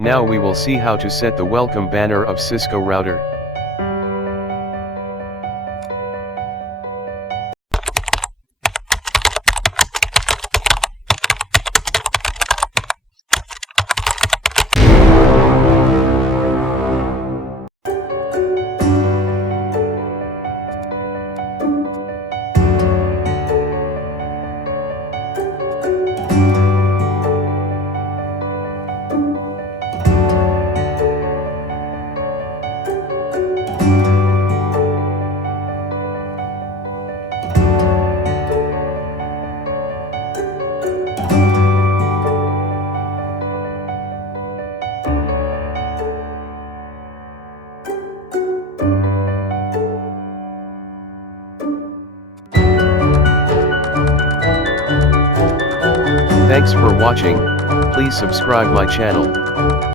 Now we will see how to set the welcome banner of Cisco router. Thanks for watching. Please subscribe my channel.